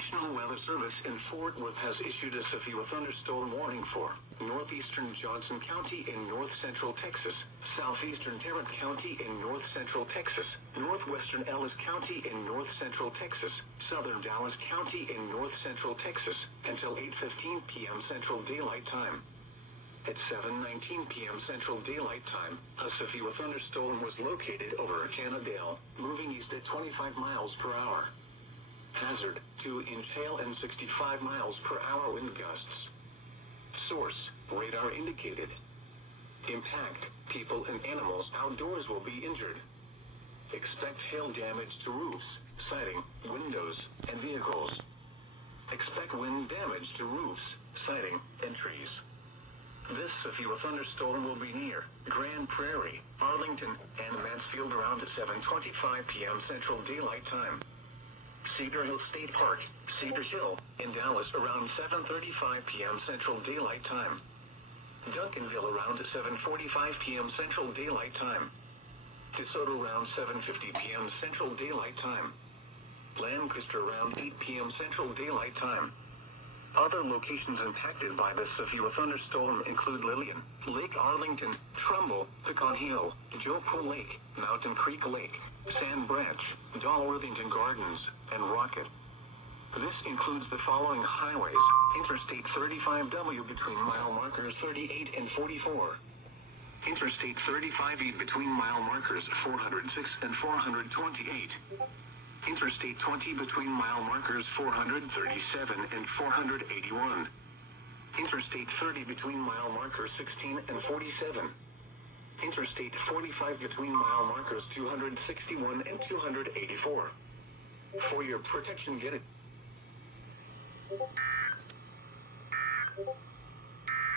National Weather Service in Fort Worth has issued a severe thunderstorm warning for northeastern Johnson County in north-central Texas, southeastern Tarrant County in north-central Texas, northwestern Ellis County in north-central Texas, southern Dallas County in north-central Texas, until 8:15 p.m. Central Daylight Time. At 7:19 p.m. Central Daylight Time, a severe thunderstorm was located over Cannondale, moving east at 25 miles per hour. Hazard, 2-inch hail and 65 miles per hour wind gusts. Source, radar indicated. Impact, people and animals outdoors will be injured. Expect hail damage to roofs, siding, windows, and vehicles. Expect wind damage to roofs, siding, and trees. This severe thunderstorm will be near Grand Prairie, Arlington, and Mansfield around 7:25 p.m. Central Daylight Time. Cedar Hill State Park, Cedar Hill, in Dallas around 7:35 p.m. Central Daylight Time. Duncanville around 7:45 p.m. Central Daylight Time. DeSoto around 7:50 p.m. Central Daylight Time. Lancaster around 8 p.m. Central Daylight Time. Other locations impacted by this severe thunderstorm include Lillian, Lake Arlington, Trumbull, Pecan Hill, Joe Lake, Mountain Creek Lake, Sand Branch, Dalworthington Gardens, and Rocket. This includes the following highways: Interstate 35W between mile markers 38 and 44. Interstate 35E between mile markers 406 and 428. Interstate 20 between mile markers 437 and 481. Interstate 30 between mile markers 16 and 47. Interstate 45 between mile markers 261 and 284. For your protection, get it.